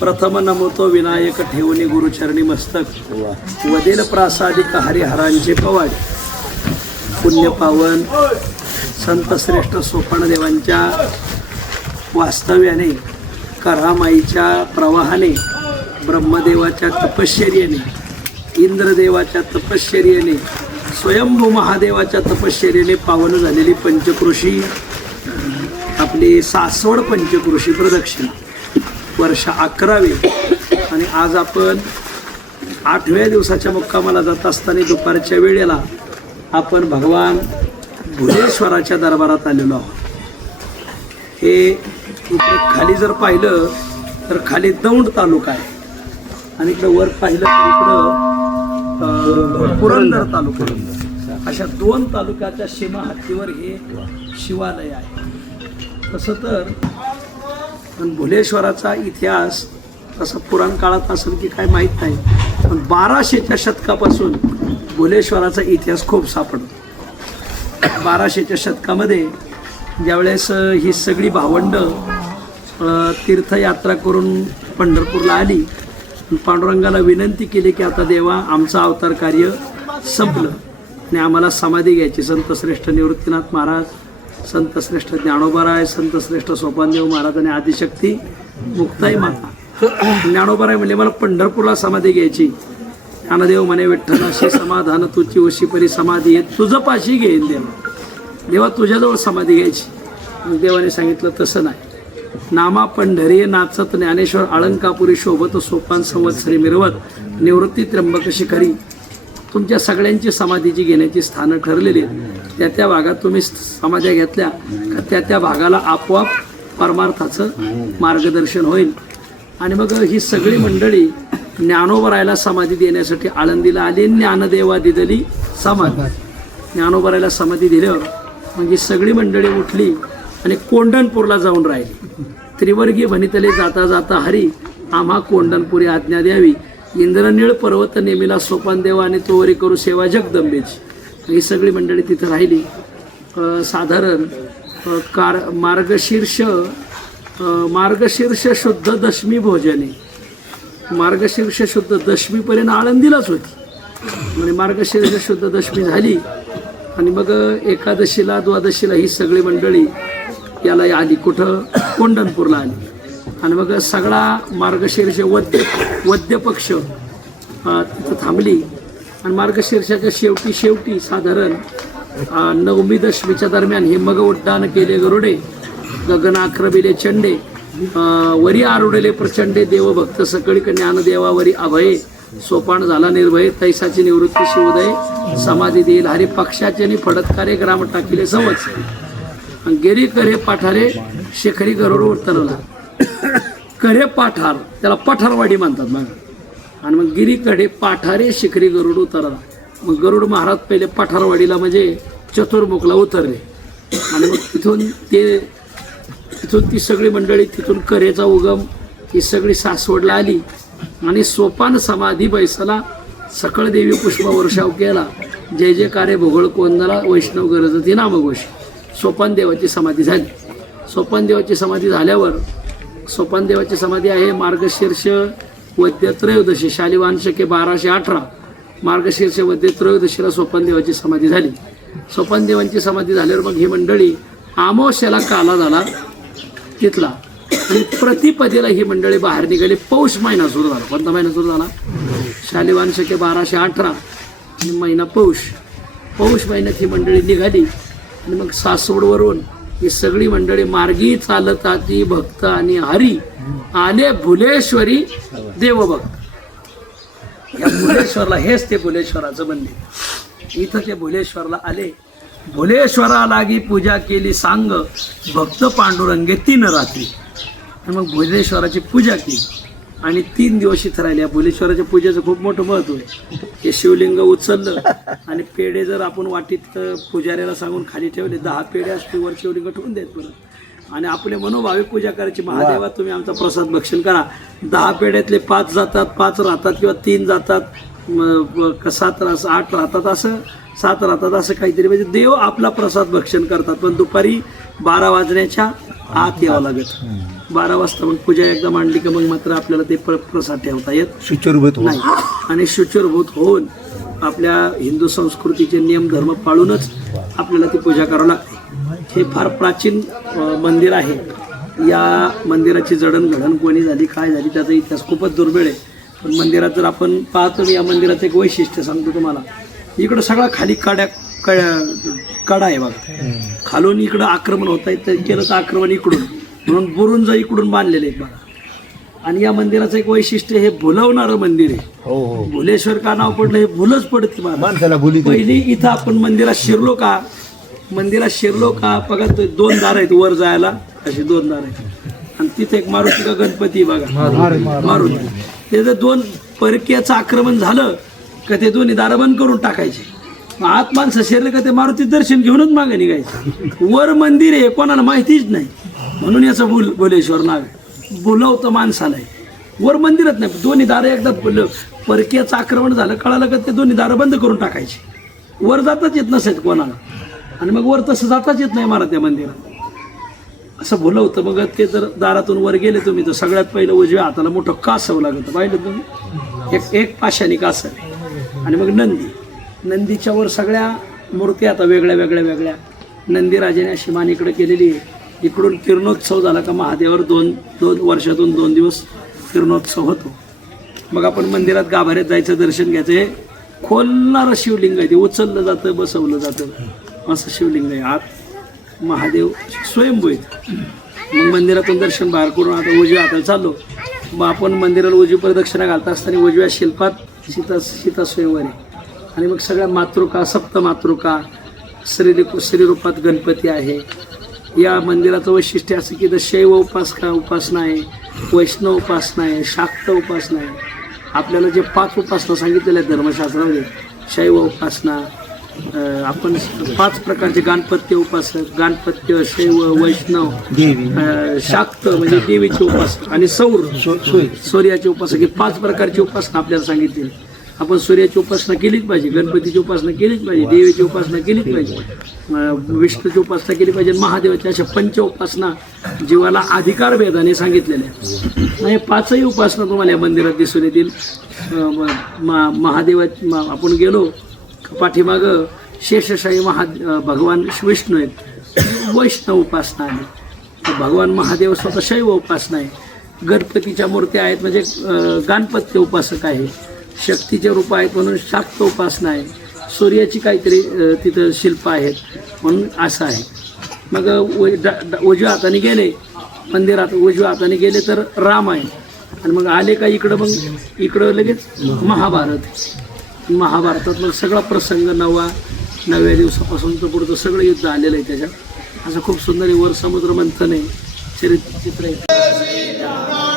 प्रथम नमतो विनायक ठेवणी गुरुचरणी मस्तक. वदेल प्रासादिक हरिहरांचे पवाड पुण्य पावन संतश्रेष्ठ सोपानदेवांच्या वास्तव्याने करामाईच्या प्रवाहाने ब्रह्मदेवाच्या तपश्चर्येने इंद्रदेवाच्या तपश्चर्येने स्वयंभू महादेवाच्या तपश्चर्येने पावन झालेली पंचकृषी आपली सासवड पंचकृषी प्रदक्षिणा. वर्ष अकरावी. आणि आज आपण आठव्या दिवसाच्या मुक्कामाला जात असताना दुपारच्या वेळेला आपण भगवान भुलेश्वराच्या दरबारात आलेलो आहोत. हे इकडे खाली जर पाहिलं तर खाली दौंड तालुका आहे. आणि इकडं वर पाहिलं तर इकडं पुरंदर तालुका अशा दोन तालुक्याच्या सीमा हत्तीवर हे शिवालय आहे. तसं तर पण भुलेश्वराचा इतिहास तसा पुराण काळात असेल की काय माहीत नाही. पण बाराशेच्या शतकापासून भुलेश्वराचा इतिहास खूप सापडतो. बाराशेच्या शतकामध्ये ज्यावेळेस ही सगळी भावंड तीर्थयात्रा करून पंढरपूरला आली पांडुरंगाला विनंती केली की आता देवा आमचं अवतार कार्य संपलं आणि आम्हाला समाधी घ्यायची. संतश्रेष्ठ निवृत्तीनाथ महाराज संत श्रेष्ठ ज्ञानोबाराय संत श्रेष्ठ सोपानदेव महाराज आणि आदिशक्ती मुक्ताई माता. ज्ञानोबाराय म्हणजे मला पंढरपूरला समाधी घ्यायची. ज्ञानदेव म्हणे विठ्ठलाशी समाधान तुझी वशी परी समाधी आहे. तुझं पाशी घेईन देवा. देवा तुझ्याजवळ समाधी घ्यायची. मग देवाने सांगितलं तसं नाही. नामा पंढरी नाचत ज्ञानेश्वर अलंकापुरी शोभत सोपान संवत्सरी मिरवत निवृत्ती त्र्यंबक शिखरी. तुमच्या सगळ्यांची समाधीची घेण्याची स्थानं ठरलेली आहेत. त्या त्या भागात तुम्ही समाध्या घेतल्या का त्या त्या भागाला आपोआप परमार्थाचं मार्गदर्शन होईल. आणि मग ही सगळी मंडळी ज्ञानोबरायला समाधी देण्यासाठी आळंदीला आली ज्ञानदेवा दिदली समाधी. ज्ञानोबरायला समाधी दिल्यावर म्हणजे सगळी मंडळी उठली आणि कोंढणपूरला जाऊन राहिली. त्रिवर्गी भनितले जाता जाता हरी आम्हा कोंढणपुरी आज्ञा द्यावी. इंद्रनीळ पर्वत नेमीला सोपान देवा आणि तोवरी करू सेवा जगदंबेची ही सगळी मंडळी तिथं राहिली. साधारण कार मार्गशीर्ष मार्गशीर्ष शुद्ध दशमी भोजने. मार्गशीर्ष शुद्ध दशमीपर्यंत आळंदीलाच होती. म्हणजे मार्गशीर्ष शुद्ध दशमी झाली आणि मग एकादशीला द्वादशीला ही सगळी मंडळी याला आली. कुठं? कोंढणपूरला आली. आणि मग सगळा मार्गशीर्ष वद्य वद्य पक्ष तिथं थांबली. आणि मार्गशीर्षाच्या शेवटी शेवटी साधारण नवमी दशमीच्या दरम्यान हे मग उड्डाण केले गरुडे गगन आक्रबिले चंडे वरी आरुडले प्रचंडे देवभक्त सकळी ज्ञानदेवावरी अभये सोपान झाला निर्भय तैसाची निवृत्ती शिवोदय समाधी देईल हरी पक्षाचे आणि फडतकारे ग्राम टाकिले समज. आणि गेरी करे पाठारे शेखरी गरुड उतरला. करे पाठार त्याला पठारवाडी म्हणतात मग आणि मग गिरीकडे पाठारे शिखरी गरुड उतरला. मग गरुड महाराज पहिले पठारवाडीला म्हणजे चतुर्मुखला उतरले. आणि मग तिथून ते तिथून ती सगळी मंडळी तिथून करेचा उगम ही सगळी सासवडला आली. आणि सोपान समाधी बैसला सकळ देवी पुष्प वर्षाव केला. जय जय कार्य भोगळ कोंदला वैष्णव गरज ती नामघोष. सोपान देवाची समाधी झाली. सोपान देवाची समाधी झाल्यावर सोपान देवाची समाधी आहे मार्गशीर्ष वद्य त्रयोदशी शालिवांशके बाराशे अठरा. मार्गशीर्ष वद्य त्रयोदशीला सोपानदेवाची समाधी झाली. सोपानदेवांची समाधी झाल्यावर मग ही मंडळी आमोश्याला काला झाला तिथला. आणि प्रतिपदेला ही मंडळी बाहेर निघाली. पौष महिना सुरू झाला. कोणता महिना सुरू झाला? शालिवान शके बाराशे अठरा. आणि महिना पौष. पौष महिन्यात ही मंडळी निघाली. आणि मग सासवडवरून ही सगळी मंडळी मार्गी चालता ती भक्त आणि हरी. आले भुलेश्वरी देवभक्त. या भुलेश्वरला हेच ते भुलेश्वराचं मंदिर. इथं ते भुलेश्वरला आले. भुलेश्वरा लागी पूजा केली सांग. भक्त पांडुरंगे तीन रात्री. मग भुलेश्वराची पूजा केली. आणि तीन दिवस इथं राहिले. या भुलेश्वराच्या पूजेचं खूप मोठं महत्त्व आहे. हे शिवलिंग उचललं आणि पेढे जर आपण वाटीत पुजाऱ्याला सांगून खाली ठेवले दहा पेढे असते वर शिवलिंग ठेवून देत परत. आणि आपले मनोभावी पूजा करायची. महादेवा तुम्ही आमचा प्रसाद भक्षण करा. दहा पेढ्यातले पाच जातात पाच राहतात किंवा तीन जातात क- सात रा- आठ राहतात असं सात राहतात असं काहीतरी. म्हणजे देव आपला प्रसाद भक्षण करतात. पण दुपारी बारा वाजण्याच्या आत यावं लागत. बारा वाजता मग पूजा एकदा मांडली की मग मात्र आपल्याला ते प्र प्रसाद ठेवता येत सुचरभूत नाही. आणि शुचिरभूत होऊन आपल्या हिंदू संस्कृतीचे नियम धर्म पाळूनच आपल्याला ती पूजा करावी लागते. हे फार प्राचीन मंदिर आहे. या मंदिराची जडणघडण कोणी झाली काय झाली त्याचा इतिहास खूपच दुर्मिळ आहे. पण मंदिरात जर आपण पाहतो या मंदिराचं एक वैशिष्ट्य सांगतो तुम्हाला. इकडं सगळा खाली काड्या कड्या कडा आहे बघा. खालून इकडं आक्रमण होत आहे तर केलं तर आक्रमण इकडून. म्हणून बुरुंज इकडून बांधलेले आहेत बघा. आणि या मंदिराचं एक वैशिष्ट्य हे भुलवणारं मंदिर आहे. हो हो. भुलेश्वर का नाव पडलं हे भुलच पडते माणसाला पहिली इथं आपण मंदिरात शिरलो का मंदिरात शिरलो का बघा ते दोन दार आहेत वर जायला असे दोन दार आहेत. आणि तिथे एक मारुती का गणपती बघा. मारुती. ते जर दोन परकीयाचं आक्रमण झालं का ते दोन्ही दारं बंद करून टाकायचे. मग आत माणसं शिरले का ते मारुती दर्शन घेऊनच मागे निघायचे. वर मंदिर आहे कोणाला माहितीच नाही. म्हणून याचं बोल बोलेश्वर नाव आहे. बोलवतं माणसाला आहे. वर मंदिरात नाही दोन्ही दारं एकदा बोल परकीयाचं आक्रमण झालं कळालं का ते दोन्ही दारं बंद करून टाकायचे. वर जाताच येत नसायचं कोणाला. आणि मग वर तसं जाताच येत नाही मला त्या मंदिरात. असं बोलवतं मग ते जर दारातून वर गेले तुम्ही तर सगळ्यात पहिलं उजव्या हाताला मोठं कासव लागतं. पाहिलं तुम्ही? एक एक पाशाने कासव आणि मग नंदी. नंदीच्या वर सगळ्या मूर्ती आता वेगळ्या वेगळ्या वेगळ्या. नंदीराजाने अशी मान इकडे केलेली आहे. इकडून किरणोत्सव झाला का महादेवावर दोन दोन वर्षातून दोन दिवस किरणोत्सव होतो. मग आपण मंदिरात गाभाऱ्यात जायचं दर्शन घ्यायचं हे खोलणारं शिवलिंग आहे ते. उचललं जातं बसवलं जातं. असं शिवलिंग आहे. आत महादेव स्वयंभू आहेत. मग मंदिरातून दर्शन बाहेर करून आता उजव्या हाताला चाललो. मग आपण मंदिराला उजवी प्रदक्षिणा घालता असताना उजव्या शिल्पात सीता सीता स्वयंवर आहे. आणि मग सगळ्या मातृका सप्त मातृका श्री श्रीरूपात गणपती आहे. या मंदिराचं वैशिष्ट्य असं की इथं शैव उपासका उपासना आहे वैष्णव उपासना आहे शाक्त उपासना आहे आपल्याला जे पाच उपासना सांगितलेल्या आहेत धर्मशास्त्रामध्ये शैव उपासना आपण पाच प्रकारचे गाणपत्य उपासक गाणपत्य शैव वैष्णव शाक्त म्हणजे देवीची उपासना आणि सौर सूर्याची उपासना ही पाच प्रकारची उपासना आपल्याला सांगितली आपण सूर्याची उपासना केलीच पाहिजे गणपतीची उपासना केलीच पाहिजे देवीची उपासना केलीच पाहिजे. विष्णूची उपासना केली पाहिजे महादेवाची अशा पंच उपासना जीवाला अधिकार भेदाने सांगितलेल्या आहेत. आणि पाचही उपासना तुम्हाला या मंदिरात दिसून येतील. मा- महादेवा मा- आपण गेलो पाठीमागं शेषशाही महा भगवान विष्णू आहेत. वैष्णव उपासना आहे भगवान महादेव स्वतः शैव उपासना आहे. गणपतीच्या मूर्त्या आहेत म्हणजे गणपत्य उपासक आहे. शक्तीचे रूप आहेत म्हणून शाक्त उपासना आहे. सूर्याची काहीतरी तिथं शिल्प आहेत म्हणून असं आहे. मग उजव्या हाताने गेले मंदिरात उजव्या हाताने गेले तर राम आहे. आणि मग आले का इकडं मग? इकडं लगेच महाभारत. महाभारतात मग सगळा प्रसंग नवा नव्या दिवसापासून तर पुढचं सगळं युद्ध आलेलं आहे त्याच्यात. असं खूप सुंदर आहे. वर समुद्र मंथन आहे चरित्र चित्र आहे.